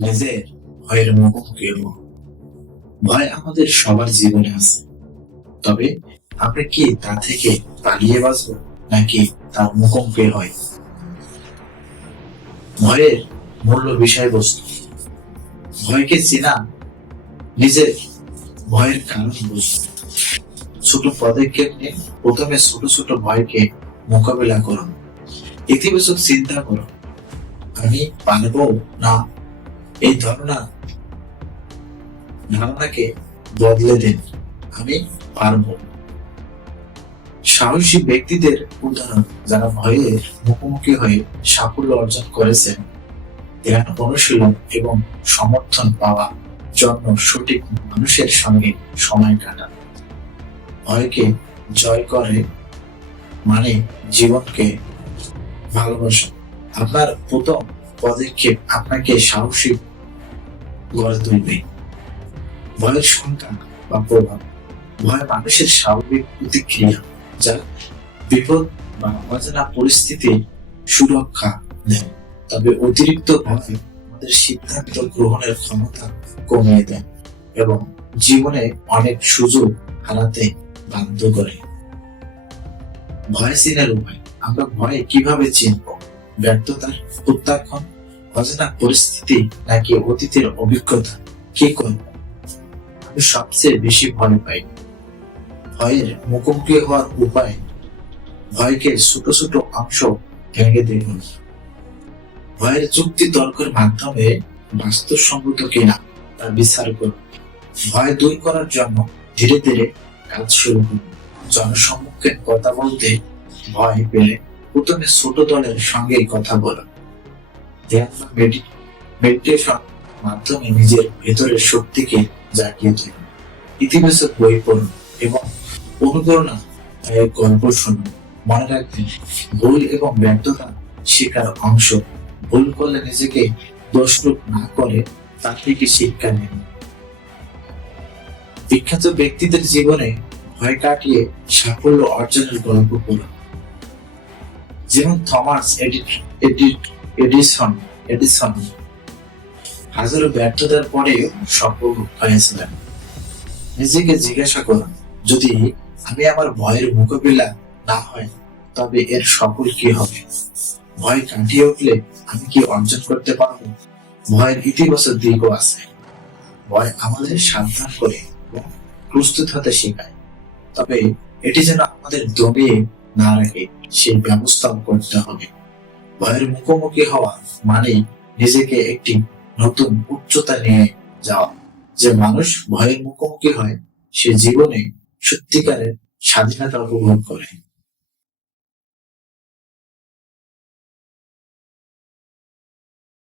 নিজের ভয়ের মুখোমুখি হব ভয় আমাদের সবার জীবনে আছে। তবে আমরা কি তা থেকে পালিয়ে বাঁচবো, নাকি তার মুখোমুখি হয়? ভয়ের মূল্য বিষয়বস্তু। ভয়কে চেনা নিজের ভয়ের কারণ বুঝতে ছোট পদক্ষেপ নিয়ে প্রথমে ছোট ছোট ভয়কে মোকাবিলা করুন ইতিবাচক চিন্তা করুন আমি পারব না এই ধারণা ধারণাকে বদলে দিন। আমি পারব। সাহসী ব্যক্তিদের উদাহরণ যারা ভয়ের মুখোমুখি হয়ে সাফল্য অর্জন করেছেন ধ্যান অনুশীলন এবং সমর্থন পাওয়া জন্য সঠিক মানুষের সঙ্গে সময় কাটান। ভয়কে জয় করে মানে জীবনকে ভালোবাসা। আপনার প্রথম পদক্ষেপ আপনাকে সাহসী গড়ে তুলবে ভয়ের সংখ্যা বা প্রভাব ভয় মানুষের স্বাভাবিক প্রতিক্রিয়া যা বিপদ বা অজানা পরিস্থিতি সুরক্ষা দেয় তবে অতিরিক্ত ভয় আমাদের সিদ্ধান্ত গ্রহণের ক্ষমতা কমিয়ে দেয় এবং জীবনে অনেক সুযোগ হারাতে বাধ্য করে। ভয় চিনার উপায়, আমরা ভয় কীভাবে চিনব? ব্যর্থতার প্রত্যাখ্যান অজানা পরিস্থিতি নাকি অতীতের অভিজ্ঞতা? কি করব আমি সবচেয়ে বেশি ভয় পাই। ভয়ের মুখোমুখি হওয়ার উপায় ভয়কে ছোট ছোট অংশ ভেঙে দেখুন ভয়ের যুক্তি তর্কের মাধ্যমে বাস্তবসম্মত কিনা তা বিচার করুন ভয় দূর করার জন্য ধীরে ধীরে কাজ শুরু করুন জনসম্মুখে কথা বলতে ভয় পেলে প্রথমে ছোট দলের সঙ্গেই কথা বলুন মেডিটেশন মাধ্যমে নিজের ভেতরের শক্তিকে জাগিয়ে তুলুন ইতিবাচক বই পড়ুন এবং অনুপ্রেরণা গল্প শুনুন। মনে রাখবেন, ভুল এবং ব্যর্থতা অংশ। ভুল করলে নিজেকে দোষরূপ না করে তার থেকে শিক্ষা নিন। বিখ্যাত ব্যক্তিদের জীবনে ভয় কাটিয়ে সাফল্য অর্জনের গল্প পড়ুন। যেমন থমাস এডি- এডি- এডিসন এডিসন। হাজারো ব্যর্থতার পরেও সফল হয়েছিলেন নিজেকে জিজ্ঞাসা করুন, যদি আমি আমার ভয়ের মোকাবিলা না হয়, তবে এর সফল কি হবে? ভয় কাটিয়ে উঠলে আমি কি অর্জন করতে পারব? ভয়ের ইতিবাচক দিকও আছে। ভয় আমাদের সাবধান করে প্রস্তুত হতে শেখায়। তবে এটি যেন আমাদের দমিয়ে না রাখে, সেই ব্যবস্থাও করতে হবে। ভয়ের মুখোমুখি হওয়া মানে নিজেকে একটি নতুন উচ্চতা নিয়ে যাওয়া। যে মানুষ ভয়ের মুখোমুখি হয়, সে জীবনে সত্যিকারের স্বাধীনতা উপভোগ করে।